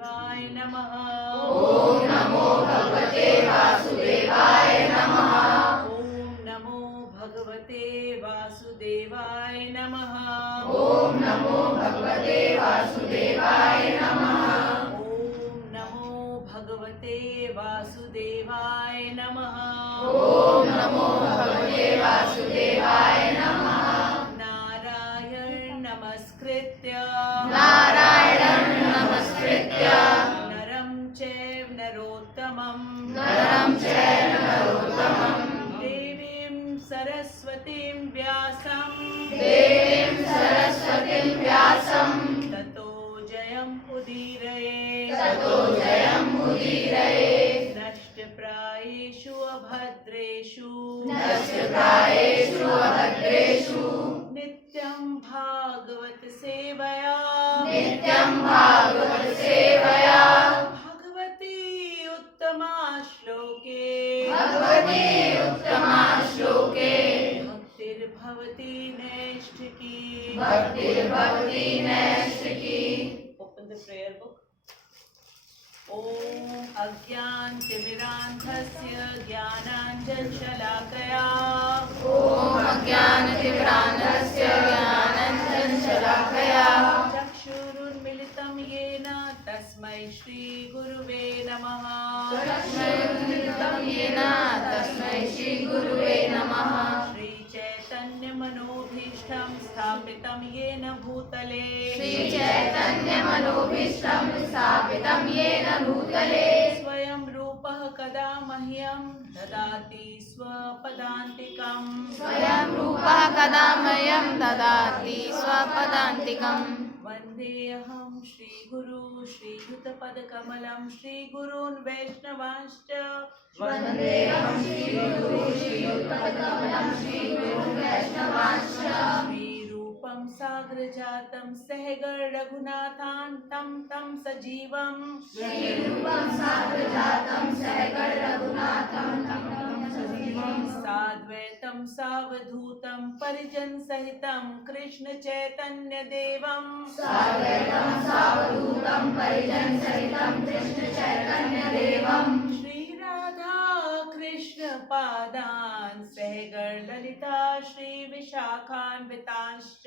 वासुदेवाय नमः। ओम नमो भगवते वासुदेवाय नमः। ओम नमो भगवते वासुदेवाय नमः। ओम नमो भगवते वासुदेवाय नमः। ओम नमो भगवते वासुदेवाय नमः। ओम नमो भगवते वासुदेवाय नमः। नारायण नमस्कृत्य नारायणं नमस्कृत्य नरं चैव नरोत्तमं नरं चैव नरोत्तमं देवीं सरस्वतीं व्यासं देवीं सरस्वतीं व्यासं ततो जयमुदीरये ततो जयमुदीरये। नष्टप्रायेषु अभद्रेषु नष्टप्रायेषु अभद्रेषु नित्यं भागवत सेवया नित्यं भागवत सेवया भगवती उत्तमा श्लोके भगवते उत्तमा श्लोके भक्तिर्भवती नैष्ठिकी भक्तिर्भवती नैष्ठिकी। Open the prayer book. ॐ अज्ञानतिमिरान्धस्य ज्ञानाञ्जनशलाकया ॐ अज्ञानतिमिरान्धस्य ज्ञानाञ्जनशलाकया चक्षुरुन्मिलितं येन तस्मै श्रीगुरुवे नमः। चक्षुरुन्मिलितं येन तस्मै श्रीगुरुवे नमः। श्रीचैतन्यमनोभीष्टं स्थापितं येन भूतले श्रीचैतन्यमनोभीष्टं स्थापितं येन भूतले स्वयं रूपः कदा मह्यं ददाति स्वपदान्तिकम् स्वयं रूपः कदा मह्यं ददाति स्वपदान्तिकम्। वन्देऽहं श्रीगुरु श्रीयुतपदकमलं श्रीगुरून् वैष्णवांश्च वन्देऽहं श्रीगुरु श्रीयुतपदकमलं श्रीगुरून् वैष्णवांश्च श्रीरूपं साग्रजातं सहगणरघुनाथान्तं तं सजीवं श्रीरूपं साग्रजातं सहगणरघुनाथं तं सजीवं साद्वैतं सावधूतं परिजनसहितं कृष्णचैतन्यदेवं साद्वैतं सावधूतं परिजनसहितं कृष्णचैतन्यदेवं श्रीराधा कृष्णपादान् सहगणललिता श्रीविशाखान्वितांश्च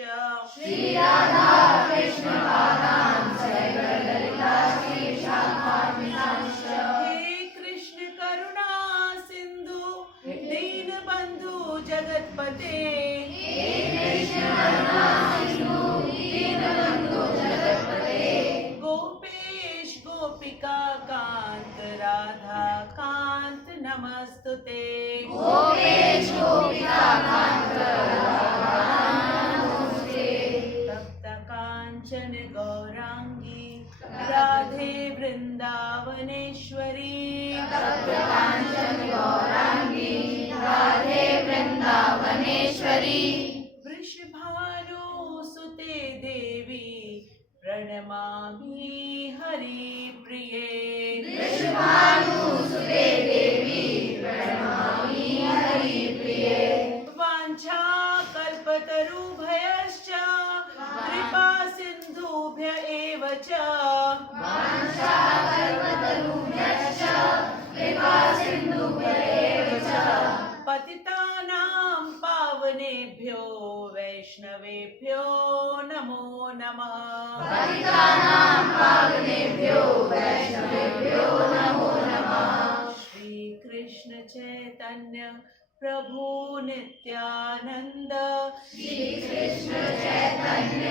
श्रीराधा कृष्णपादान् सहगणललिता श्रीविशाखान्वितांश्च। हे कृष्ण करुणा सिंधु दीनबंधु जगतपते हे कृष्ण करुणा सिंधु दीनबंधु जगतपते गोपेश गोपिका कांत राधा कांत नमस्तुते गोपेश गोपिका कांत राधा नमस्ते। तप्त कांचन गौरांगी राधे वृंदावनेश्वरी तप्त कांचन गौरांगी राधे वृंदावनेश्वरी वृषभानुसुते देवी प्रणमामि हरिप्रिये वृषभानुसुते देवी प्रणमामि हरिप्रिये वाञ्छाकल्पतरुभयश्च कृपा सिन्धुभ्य एव च वाञ्छाकल्पतरुभ्यश्च कृपा सिन्धुभ्य एव च पतितानां पावनेभ्यो वैष्णवेभ्यो नमो नमः। पतितानां पावनेभ्यो वैष्णवेभ्यो नमो नमः। श्री कृष्ण चैतन्य प्रभु नित्यानंद श्री कृष्ण चैतन्य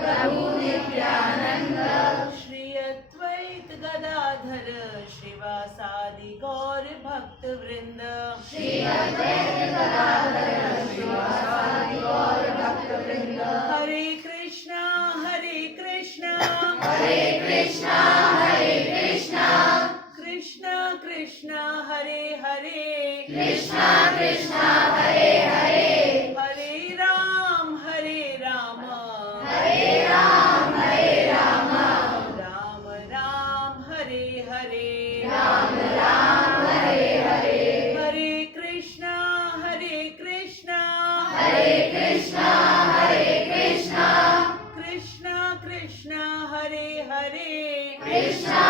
प्रभु नित्यानंद श्री अद्वैत गदाधर श्रीवासादि गौर भक्त वृंद श्री अद्वैत गदाधर श्रीवासादि गौर भक्त वृंद। हरे कृष्णा कृष्णा कृष्ण कृष्ण हरे हरे कृष्णा कृष्णा हरे हरे हरे राम राम राम हरे हरे राम राम हरे हरे हरे कृष्णा कृष्णा कृष्णा कृष्ण कृष्ण हरे हरे कृष्णा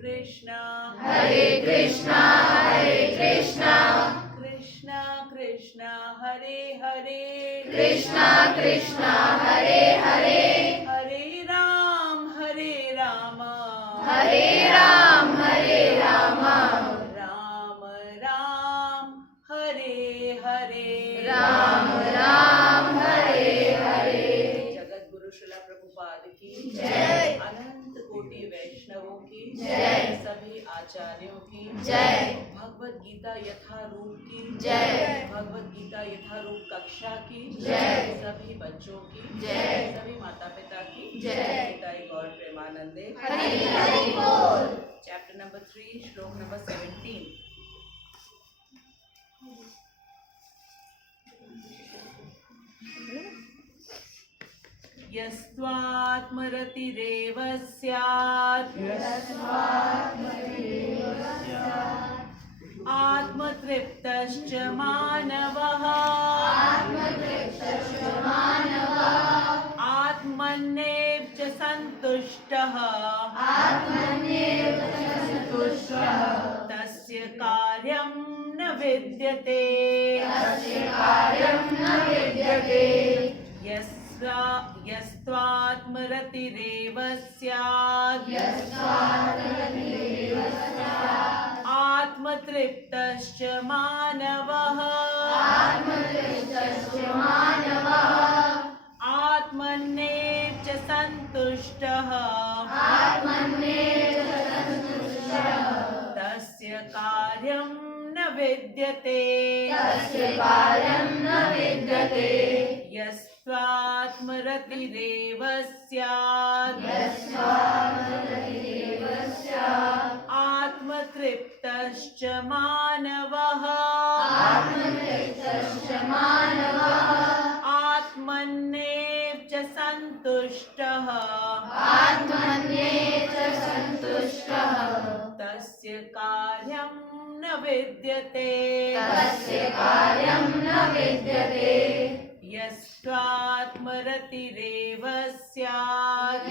कृष्णा कृष्णा कृष्णा कृष्णा हरे हरे कृष्णा कृष्णा हरे हरे हरे राम हरे राम राम राम हरे हरे राम राम हरे हरे। जगत गुरु श्रीला प्रभुपाद की जय। अनंत कोटि वैष्णवों की जय। सभी आचार्यों की जय। भगवत गीता यथारूप की जय। भगवत गीता यथारूप कक्षा की जय। सभी बच्चों की जय। सभी माता पिता की जय। पिताई गौर प्रेमानंदे हरि हरि बोल। चैप्टर नंबर 3 श्लोक नंबर 17। यस्त्वात्मरतिरेव स्यात् आत्मतृप्तश्च मानवः आत्मन्येव च सन्तुष्टः तस्य कार्यं न विद्यते यस्त्वात्मरतिरेव स्यात् आत्मतृप्तश्च मानवः आत्मन्येव च सन्तुष्टः तस्य कार्यं न विद्यते यस्त्वात्मरतिरेव स्यात् आत्मतृप्तश्च मानवः आत्मन्येव च सन्तुष्टः तस्य कार्यं न विद्यते यस्त्वात्मरतिरेव स्यात्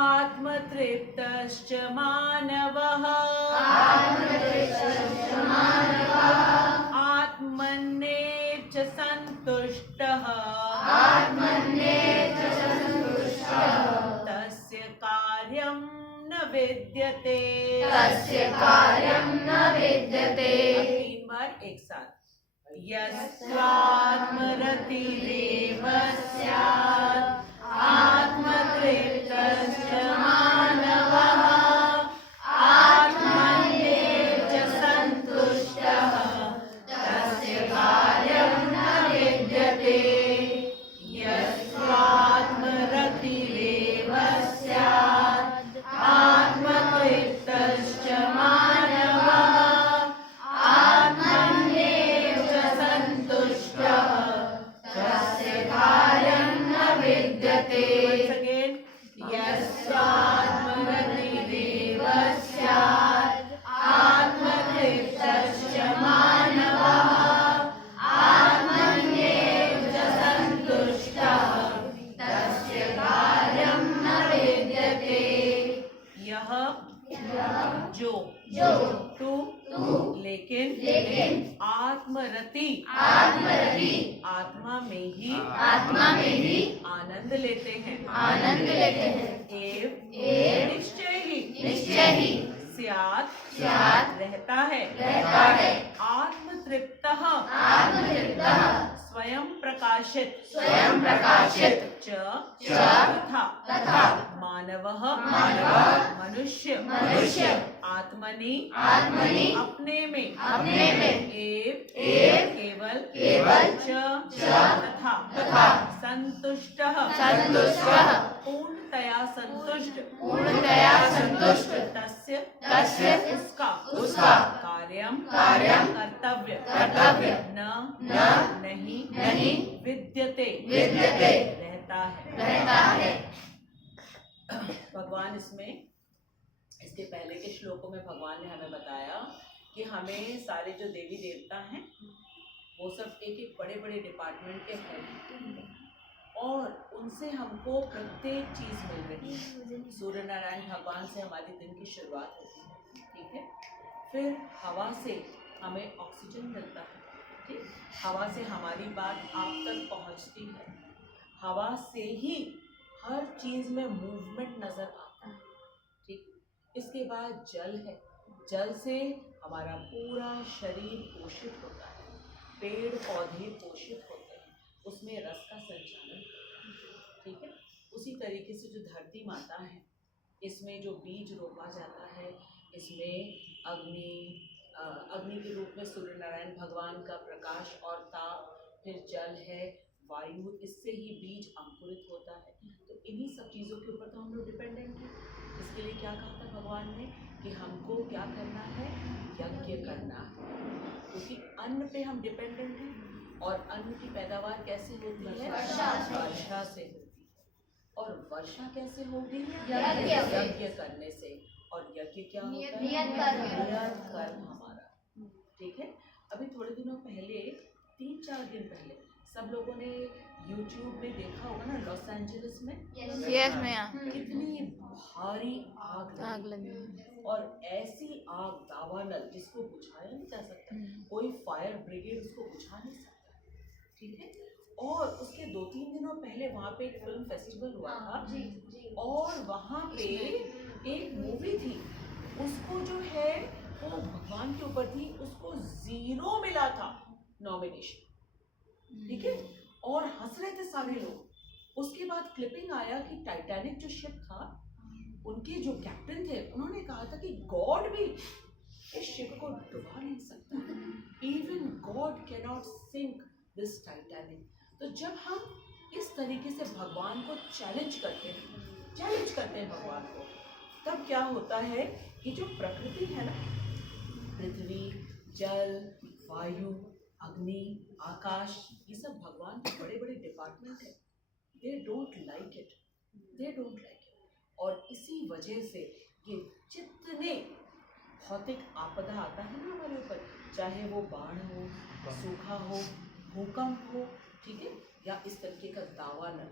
आत्मतृप्तश्च मानवः आत्मन्येव च सन्तुष्टः तस्य कार्यं न विद्यते। अब 3 बार एक साथ। यस्त्वात्मरतिरेव स्यात् आत्मतृप्तश्च मानवः आत्मन्येव च सन्तुष्टः तस्य कार्यं न विद्यते। यस्त्वात्मरतिरेव स्यात् आत्मतृप्तश्च मानवः आत्मन्येव च सन्तुष्टः तस्य कार्यं न विद्यते। Once again, यस्त्वात्मरतिरेव स्यात् आत्मतृप्तश्च मानवः आत्मन्येव च सन्तुष्टः तस्य कार्यं न विद्यते। यह जो टू लेकिन आत्मरति आत्मा में ही आनंद लेते हैं एव निश्चय ही स्यात् रहता है आत्मतृप्तः स्वयं प्रकाशित च तथा मानवः मनुष्य आत्मनि अपने में एव केवल च तथा संतुष्टः पूर्णतया संतुष्ट तस्य उसका कार्यम कर्तव्य नहीं विद्यते रहता है। भगवान इसके पहले के श्लोकों में भगवान ने हमें बताया कि हमें सारे जो देवी देवता हैं वो सब एक एक बड़े बड़े डिपार्टमेंट के हेड और उन उनसे हमको प्रत्येक चीज मिल रही है। सूर्य नारायण भगवान से हमारी दिन की शुरुआत होती है, ठीक है। फिर हवा से हमें ऑक्सीजन मिलता है, ठीक। हवा से हमारी बात आप तक पहुंचती है, हवा से ही हर चीज में मूवमेंट नजर आता है, ठीक। इसके बाद जल है, जल से हमारा पूरा शरीर पोषित होता है, पेड़ पौधे पोषित होते हैं, उसमें रस का संचालन, ठीक है। उसी तरीके से जो धरती माता है, इसमें जो बीज रोपा जाता है, इसमें अग्नि के रूप में सूर्य नारायण भगवान का प्रकाश और ताप, फिर जल है, वायु, इससे ही बीज अंकुरित होता है। तो इन्हीं सब चीज़ों के ऊपर तो हम लोग डिपेंडेंट हैं। इसके लिए क्या कहा था भगवान ने कि हमको क्या करना है, यज्ञ करना है, क्योंकि अन्न पे हम डिपेंडेंट हैं। और अन्न की पैदावार कैसे होती है? वर्षा से होती है। और वर्षा कैसे होगी? यज्ञ करने से। और यज्ञ क्या होता है? नियत कर्म हमारा, ठीक है। अभी थोड़े दिनों पहले, 3-4 दिन पहले, सब लोगों ने YouTube में देखा होगा ना, लॉस एंजलिस में कितनी भारी आग लगी। और ऐसी आग, दावानल, जिसको बुझाया नहीं जा सकता, कोई फायर ब्रिगेड उसको बुझा नहीं सकता, ठीक है। और उसके 2-3 दिनों पहले वहाँ पे एक फिल्म फेस्टिवल हुआ था, और वहाँ पे एक मूवी थी, उसको जो है वो भगवान के ऊपर थी, उसको 0 मिला था नॉमिनेशन, ठीक है। और हंस रहे थे सारे लोग। उसके बाद क्लिपिंग आया कि टाइटैनिक जो शिप था, उनके जो कैप्टन थे, उन्होंने कहा था कि गॉड भी इस शिप को डुबा नहीं सकता, even God can not sink this Titanic. तो जब हम इस तरीके से भगवान को चैलेंज करते हैं भगवान को, तब क्या होता है कि जो प्रकृति है ना, पृथ्वी, जल, वायु, अग्नि, आकाश, ये सब भगवान के बड़े बड़े डिपार्टमेंट है। They don't like it. और इसी वजह से ये जितने भौतिक आपदा आता है ना हमारे ऊपर, चाहे वो बाढ़ हो, सूखा हो, भूकंप हो, ठीक है, या इस तरीके का दावानल,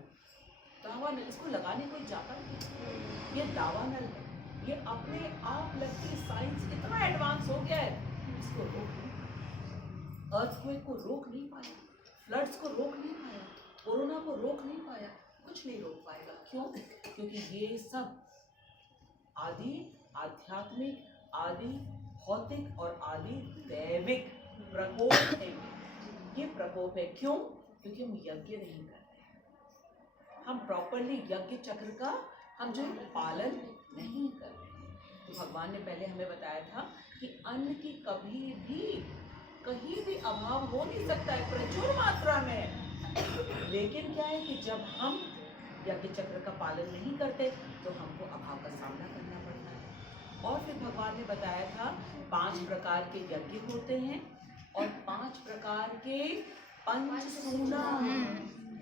इसको लगाने कोई जाता नहीं, ये दावानल है, ये अपने आप लगती। साइंस इतना एडवांस हो गया है, इसको रोक नहीं पाया, अर्थक्वेक को रोक नहीं पाया, फ्लड्स को रोक नहीं पाया, कोरोना को रोक नहीं पाया, कुछ नहीं रोक पाएगा। क्यों? क्योंकि ये सब आदि आध्यात्मिक, आदि भौतिक और आदि दैविक प्रकोप है। ये प्रकोप है। क्यों? क्योंकि हम यज्ञ नहीं कर रहे हैं, हम प्रॉपरली यज्ञ चक्र का हम जो पालन नहीं कर रहे हैं। तो भगवान ने पहले हमें बताया था कि अन्न की कभी भी कहीं भी अभाव हो नहीं सकता है, प्रचुर मात्रा में। लेकिन क्या है कि जब हम यज्ञ चक्र का पालन नहीं करते तो हमको अभाव का सामना करना पड़ता है। और फिर भगवान ने बताया था 5 प्रकार के यज्ञ होते हैं और 5 प्रकार के पंचसूना,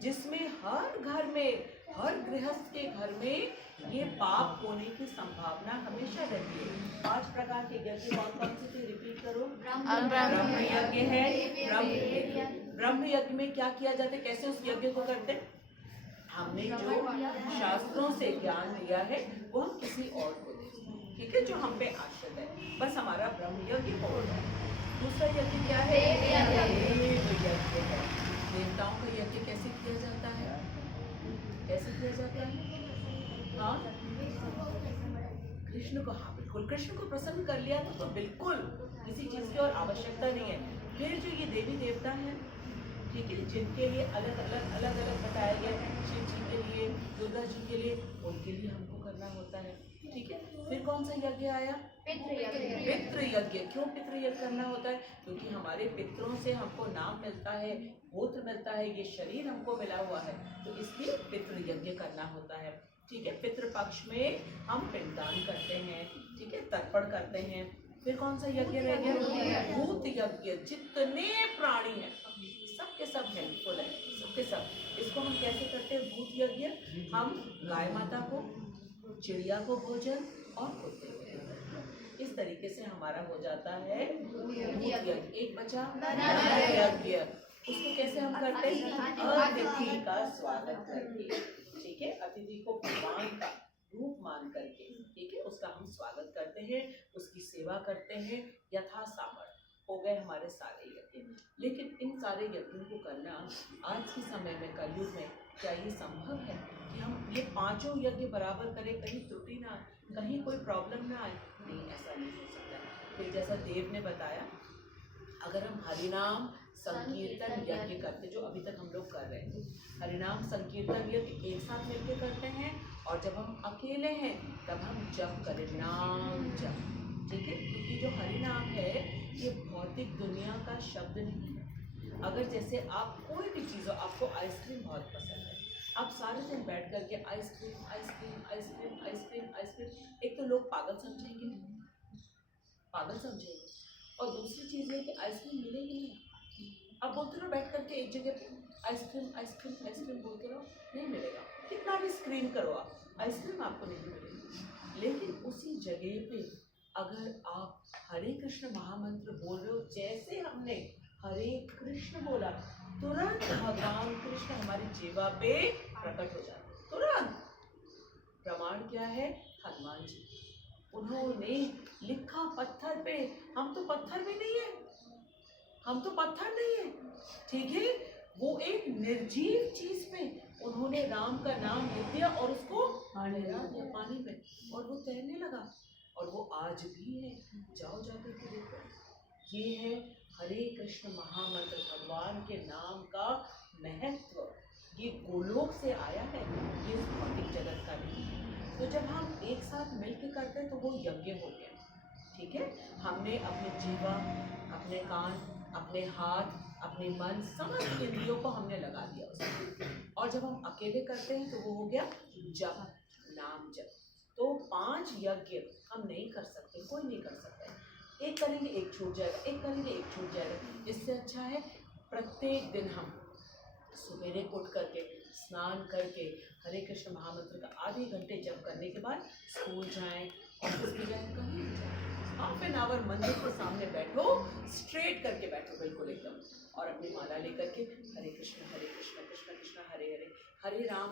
जिसमें हर घर में, हर गृहस्थ के घर में ये पाप होने की संभावना हमेशा रहती है। 5 प्रकार के यज्ञ कौन से थे? रिपीट करो। ब्रह्म यज्ञ है। ब्रह्म यज्ञ में क्या किया जाता है, कैसे उस यज्ञ को करते? हमने जो शास्त्रों से ज्ञान लिया है वो हम किसी और को देते हैं, ठीक है, जो हम पे आश्रित है, बस हमारा ब्रह्म यज्ञ हो रहा है। दूसरा यज्ञ क्या है? देव यज्ञ है। देवताओं का यज्ञ कैसे किया जाता है? कैसे किया जाता है? हाँ, कृष्ण को, हाँ बिल्कुल, कृष्ण को प्रसन्न कर लिया तो बिल्कुल किसी चीज की और आवश्यकता नहीं है। फिर जो ये देवी देवता हैं, ठीक है, जिनके लिए अलग अलग बताया गया है, शिव जी के लिए, दुर्गा जी के लिए, उनके लिए हमको करना होता है, ठीक है। फिर कौन सा यज्ञ आया? पितृ यज्ञ। क्यों पितृ यज्ञ करना होता है? क्योंकि हमारे पितरों से हमको नाम मिलता है, गोत्र मिलता है, ये शरीर हमको मिला हुआ है, तो इसलिए पितृ यज्ञ करना होता है, ठीक है। पितृपक्ष में हम पिंडदान करते हैं, ठीक है, तर्पण करते हैं। फिर कौन सा यज्ञ रह गया? भूत यज्ञ। जितने प्राणी हैं सबके सब हेल्पफुल है, सबके सब। इसको हम कैसे करते हैं? भूत यज्ञ। हम गाय माता को, चिड़िया को भोजन और कुत्ते को भोजन, इस तरीके से हमारा हो जाता है भूत यज्ञ। एक बचा नर यज्ञ। उसको कैसे हम करते हैं? अतिथि का स्वागत करके, ठीक है, अतिथि को भगवान का रूप मान करके, ठीक है, उसका हम स्वागत करते हैं, उसकी सेवा करते हैं यथा सामर्थ्य। हो गए हमारे सारे यज्ञ। लेकिन इन सारे यज्ञों को करना आज के समय में, कलयुग में, क्या ये संभव है कि हम ये पांचों यज्ञ बराबर करें, कहीं त्रुटि ना आए, कहीं कोई प्रॉब्लम ना आए? नहीं, ऐसा नहीं हो सकता। फिर जैसा देव ने बताया, अगर हम हरिनाम संकीर्तन यज्ञ करते, जो अभी तक हम लोग कर रहे हैं, हरिनाम संकीर्तन यज्ञ एक साथ मिलकर करते हैं, और जब हम अकेले हैं तब हम जप करें, नाम जप, ठीक है, क्योंकि जो हरिनाम है ये भौतिक दुनिया का शब्द नहीं है। अगर जैसे आप कोई भी चीज़ हो, आपको आइसक्रीम बहुत पसंद है, आप सारे दिन बैठ करके ice cream ice cream ice cream ice cream ice cream, एक तो लोग पागल समझेंगे, पागल समझेंगे, और दूसरी चीज़ है कि आइसक्रीम मिलेगी नहीं। अब बोलते रहो बैठ करके एक जगह पे आइसक्रीम आइसक्रीम आइसक्रीम बोलते रहो, नहीं मिलेगा, कितना भी स्क्रीम करो आप, आइसक्रीम आपको नहीं मिलेगी। लेकिन उसी जगह पे अगर आप हरे कृष्ण महामंत्र बोल रहे हो, जैसे हमने हरे कृष्ण बोला, तुरंत भगवान कृष्ण हमारी जीवा पे प्रकट हो जाते, तुरंत। प्रमाण क्या है? हनुमान जी, उन्होंने लिखा पत्थर पे, हम तो पत्थर भी नहीं है, हम तो पत्थर नहीं है, ठीक है, वो एक निर्जीव चीज पे उन्होंने राम का नाम लिख दिया और उसको लहरा दिया पानी में, और वो तैरने लगा, और वो आज भी है, जाओ जाकर के देखो। ये है हरे कृष्ण महामंत्र, भगवान के नाम का महत्व, ये गोलोक से आया है, ये इस भौतिक जगत का नहीं है। तो जब हम एक साथ मिलकर करते हैं तो वो यज्ञ हो गया, ठीक है, हमने अपने जीवा, अपने कान, अपने हाथ, अपने मन, समस्त इंद्रियों को हमने लगा दिया उसमें, और जब हम अकेले करते हैं तो वो हो गया जप, नाम जप। तो 5 यज्ञ हम नहीं कर सकते, कोई नहीं कर सकता है, एक करेंगे एक छूट जाएगा, एक करेंगे एक छूट जाएगा। इससे अच्छा है प्रत्येक दिन हम सवेरे उठ करके स्नान करके हरे कृष्ण महामंत्र का आधे घंटे जप करने के बाद स्कूल जाएं, ऑफिस में जाएं, कहीं भी जाएं, हाफ एन आवर मंदिर के सामने बैठो, स्ट्रेट करके बैठो बिल्कुल एकदम, और अपनी माला लेकर के हरे कृष्ण कृष्ण कृष्ण हरे हरे, हरे राम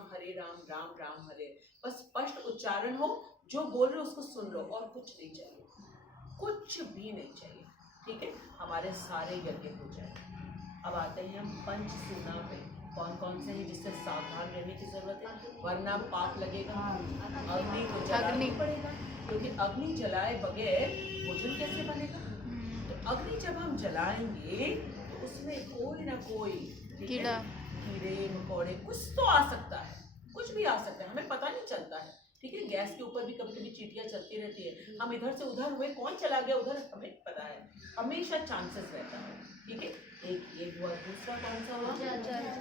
राम राम हरे, बस स्पष्ट उच्चारण हो, जो बोल रहे हो उसको सुन लो, और कुछ नहीं चाहिए, कुछ भी नहीं चाहिए, ठीक है, हमारे सारे यज्ञ हो जाए। अब आते हैं हम पंचसूना पे, कौन कौन से हैं जिससे सावधान रहने की जरूरत है, वरना पाप लगेगा, अग्नि को जलाना पड़ेगा, क्योंकि अग्नि जलाए बगैर भोजन कैसे बनेगा। तो अग्नि जब हम जलाएंगे तो उसमें कोई ना कोई कीड़े मकोड़े कुछ तो आ सकता है, कुछ भी आ सकता है, हमें पता नहीं चलता है, ठीक है, गैस के ऊपर भी कभी कभी चींटियां चलती रहती है, हम इधर से उधर हुए, कौन चला गया उधर हमें पता है, हमेशा चांसेस रहता है, ठीक है, एक ये हुआ, दूसरा कौन सा हुआ,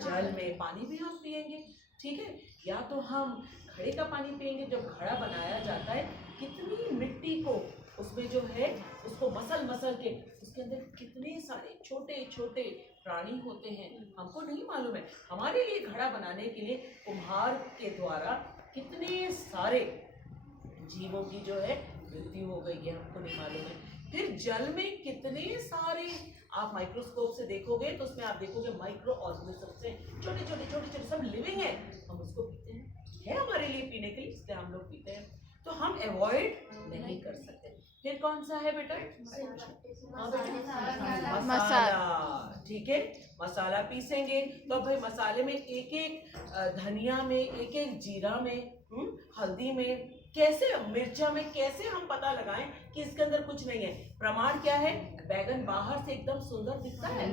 जल में पानी भी हम पिएंगे, ठीक है, या तो हम घड़े का पानी पिएंगे, जब घड़ा बनाया जाता है कितनी मिट्टी को उसमें जो है उसको मसल मसल के उसके अंदर कितने सारे छोटे छोटे प्राणी होते हैं, हमको नहीं मालूम है, हमारे लिए घड़ा बनाने के लिए कुम्हार के द्वारा कितने सारे जीवों की जो है मृत्यु हो गई है, हमको नहीं मालूम है। फिर जल में कितने सारे, आप माइक्रोस्कोप से देखोगे तो उसमें आप देखोगे माइक्रो ऑर्गेनिज्म से छोटे छोटे छोटे छोटे सब लिविंग है, हम उसको पीते हैं, है हमारे लिए पीने के लिए, इसलिए हम लोग पीते हैं, तो हम अवॉइड नहीं कर सकते। फिर कौन सा है बेटा? हाँ बेटा, मसाला, ठीक है, मसाला पीसेंगे तो भाई मसाले में एक एक धनिया में, एक एक जीरा में, हल्दी में, कैसे मिर्चा में, कैसे हम पता लगाएं कि इसके अंदर कुछ नहीं है। प्रमाण क्या है? बैगन बाहर से एकदम सुंदर दिखता है,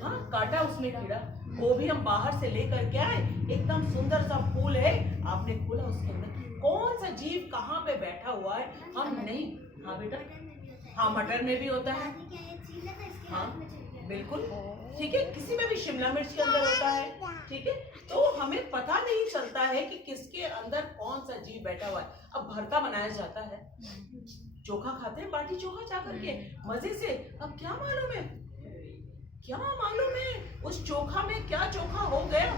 हाँ, काटा उसमें कीड़ा, वो भी हम बाहर से लेकर के आए, एकदम सुंदर सा फूल है, आपने खोला, उसके अंदर कौन सा जीव कहाँ पे बैठा हुआ है हम नहीं, हाँ बेटा, हाँ मटर में भी होता है, हाँ बिल्कुल, ठीक है, किसी में भी शिमला मिर्च के अंदर होता है, ठीक है, तो हमें पता नहीं चलता है कि किसके अंदर कौन सा जीव बैठा हुआ है। अब भरता बनाया जाता है, चोखा खाते हैं, बाटी चोखा जा करके मजे से, अब क्या मालूम है, क्या मालूम है उस चोखा में क्या चोखा हो गया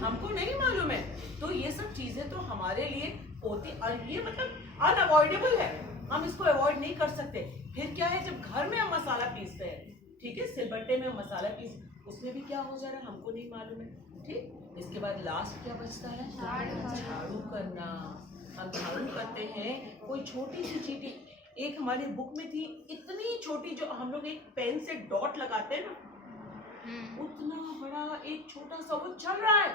हमको नहीं मालूम है। तो ये सब चीजें तो हमारे लिए होती, ये मतलब अनअवॉइडेबल है, हम इसको अवॉइड नहीं कर सकते। फिर क्या है, जब घर में हम मसाला पीसते हैं, ठीक है, सिलबट्टे में हम मसाला पीस, उसमें भी क्या हो जा रहा है हमको नहीं मालूम है। ठीक, इसके बाद लास्ट क्या बचता है? झाड़ू करना। हम झाड़ू करते हैं, कोई छोटी सी चीटी, एक हमारी बुक में थी इतनी छोटी, जो हम लोग एक पेन से डॉट लगाते हैं ना, उतना बड़ा एक छोटा सा वो चल रहा है।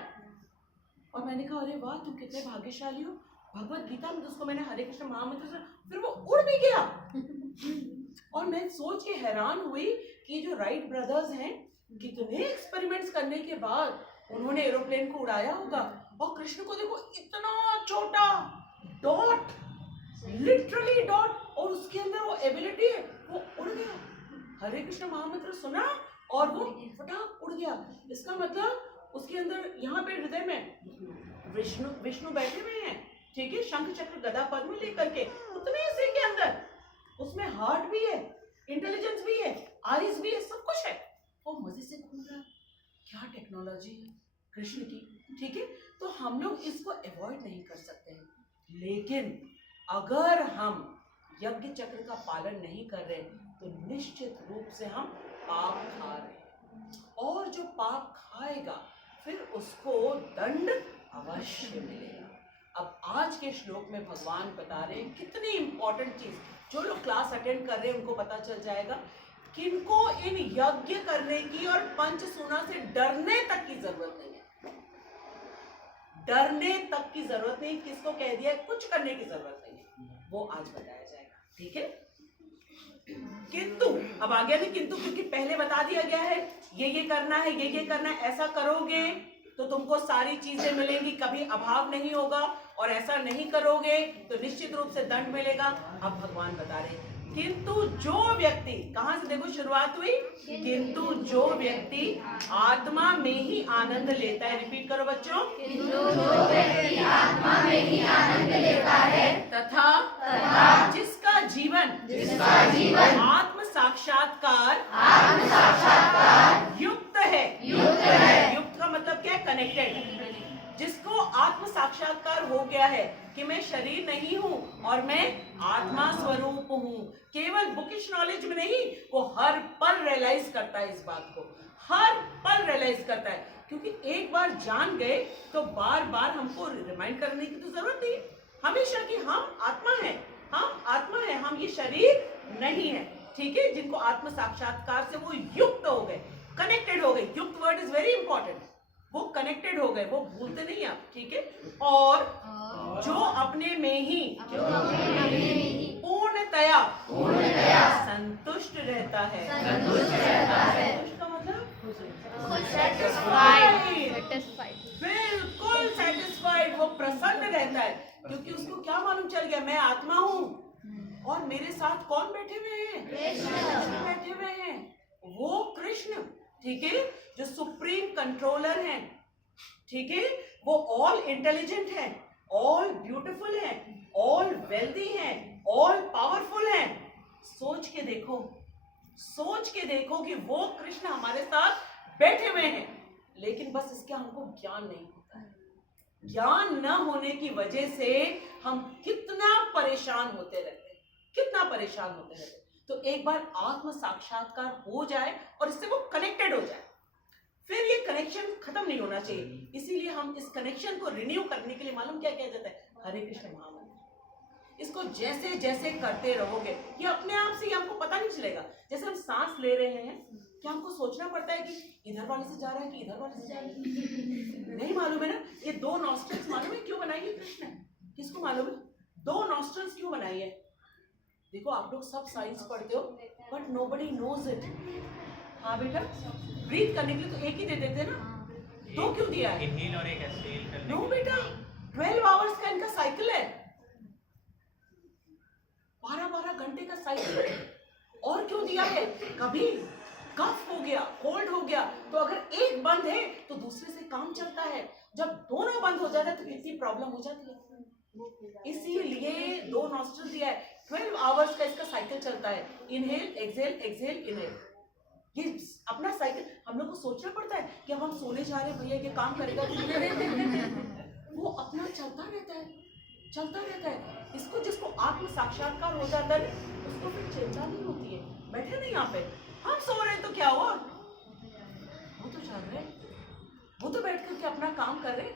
और मैंने कहा अरे वाह तुम कितने भाग्यशाली हो, भगवत गीता में उसको मैंने हरे कृष्ण महामंत्र से, फिर वो उड़ भी गया। और मैं सोच के हैरान हुई कि जो राइट ब्रदर्स हैं, कितने एक्सपेरिमेंट्स करने के बाद उन्होंने एरोप्लेन को उड़ाया होगा। और कृष्ण को देखो इतना छोटा डॉट, लिटरली डॉट, और उसके अंदर वो एबिलिटी है, वो उड़ गया। हरे कृष्ण महामंत्र सुना और वो फटाक उड़ गया। इसका मतलब उसके अंदर यहाँ पे हृदय में विष्णु बैठे हुए हैं, ठीक है, शंख चक्र गदा पद्म लेकर के, उतने से के अंदर उसमें हार्ट भी है, इंटेलिजेंस भी है, आईज भी है, सब कुछ है, वो मजे से घूम रहा है। क्या टेक्नोलॉजी है कृष्ण की, ठीक है। तो हम लोग इसको अवॉइड नहीं कर सकते हैं, लेकिन अगर हम यज्ञ चक्र का पालन नहीं कर रहे तो निश्चित रूप से हम पाप खा रहे हैं, और जो पाप खाएगा फिर उसको दंड अवश्य मिलेगा। अब आज के श्लोक में भगवान बता रहे हैं कितनी इंपॉर्टेंट चीज, जो लोग क्लास अटेंड कर रहे हैं उनको पता चल जाएगा, किनको इन यज्ञ करने की और पंचसूना से डरने तक की जरूरत नहीं है। डरने तक की जरूरत नहीं, किसको कह दिया कुछ करने की जरूरत नहीं है, वो आज बताया जाएगा, ठीक है। किंतु अब आ गया नहीं किंतु, क्योंकि पहले बता दिया गया है ये करना है, ये करना है, ऐसा करोगे तो तुमको सारी चीजें मिलेंगी, कभी अभाव नहीं होगा, और ऐसा नहीं करोगे तो निश्चित रूप से दंड मिलेगा। अब भगवान बता रहे हैं किंतु जो व्यक्ति, कहां से देखो शुरुआत हुई, किंतु जो व्यक्ति आत्मा में ही आनंद लेता है, रिपीट करो बच्चों, किंतु जो व्यक्ति आत्मा में ही आनंद लेता है, तथा जिसका जीवन आत्म साक्षात्कार युक्त है, युक्त का मतलब क्या है, कनेक्टेड, जिसको आत्म साक्षात्कार हो गया है कि मैं शरीर नहीं हूँ और मैं आत्मा स्वरूप हूँ, केवल बुकिश नॉलेज में नहीं, वो हर पल रियलाइज करता है, इस बात को हर पल रियलाइज करता है, क्योंकि एक बार जान गए तो बार बार हमको रिमाइंड करने की तो जरूरत नहीं, हमेशा कि हम आत्मा है, हम आत्मा है, हम ये शरीर नहीं है, ठीक है। जिनको आत्म साक्षात्कार से वो युक्त हो गए, कनेक्टेड हो गए, युक्त वर्ड इज वेरी इंपॉर्टेंट, वो कनेक्टेड हो गए, वो भूलते नहीं आप, ठीक है। और जो अपने में ही पूर्णतया संतुष्ट रहता है, संतुष्ट का मतलब बिल्कुल सेटिस्फाइड, वो प्रसन्न रहता है, क्योंकि उसको क्या मालूम चल गया, मैं आत्मा हूँ और मेरे साथ कौन बैठे हुए हैं, कृष्ण बैठे हुए हैं, वो कृष्ण, ठीक है, जो सुप्रीम कंट्रोलर हैं, ठीक है, वो ऑल इंटेलिजेंट हैं, ऑल ब्यूटीफुल हैं, ऑल वेल्दी हैं, ऑल पावरफुल हैं। सोच के देखो कि वो कृष्ण हमारे साथ बैठे हुए हैं, लेकिन बस इसका हमको ज्ञान नहीं होता है। ज्ञान न होने की वजह से हम कितना परेशान होते रहते हैं, कितना परेशान होते रहते हैं। तो एक बार आत्म साक्षात्कार हो जाए और इससे वो कनेक्टेड हो जाए, फिर ये कनेक्शन खत्म नहीं होना चाहिए। इसीलिए हम इस कनेक्शन को रिन्यू करने के लिए मालूम क्या किया जाता है, हरे कृष्ण महामंत्र। इसको जैसे जैसे करते रहोगे ये अपने आप से ही हमको पता नहीं चलेगा। जैसे हम सांस ले रहे हैं, क्या हमको सोचना पड़ता है कि इधर वाले से जा रहा है कि इधर वाले से जा रहा है? नहीं मालूम है ना। ये दो नॉस्ट्रल्स मालूम है क्यों बनाई है कृष्ण ने? किसको मालूम है दो नॉस्ट्रल्स क्यों बनाई है? देखो आप लोग सब साइंस पढ़ते हो बट नोबडी नोज इट। हाँ बेटा, ब्रीथ करने के लिए तो एक ही दे देते ना, दो क्यों दिया है? इनहेल और एक एक्सहेल करने। नो बेटा, 12 आवर्स का इनका साइकिल है, 12-12 घंटे का साइकिल है। और क्यों दिया है? कभी कफ हो गया, कोल्ड हो गया, तो अगर एक बंद है तो दूसरे से काम चलता है। जब दोनों बंद हो जाता है तो कितनी प्रॉब्लम हो जाती है। इसीलिए दो नॉस्ट्रल दिया है, 12 आवर्स का इसका साइकिल चलता है। इनहेल एक्सहेल, एक्सहेल इनहेल, ये अपना साइकिल। हम लोग को सोचना पड़ता है कि अब हम सोने जा रहे हैं, भैया ये काम करेगा वो अपना चलता रहता है, चलता रहता है। इसको जिसको आत्म साक्षात्कार हो जाता है उसको फिर चिंता नहीं होती है। बैठे नहीं यहाँ पे, हम सो रहे हैं तो क्या हुआ, भाग रहे हैं? वो तो बैठ करके अपना काम कर रहे हैं,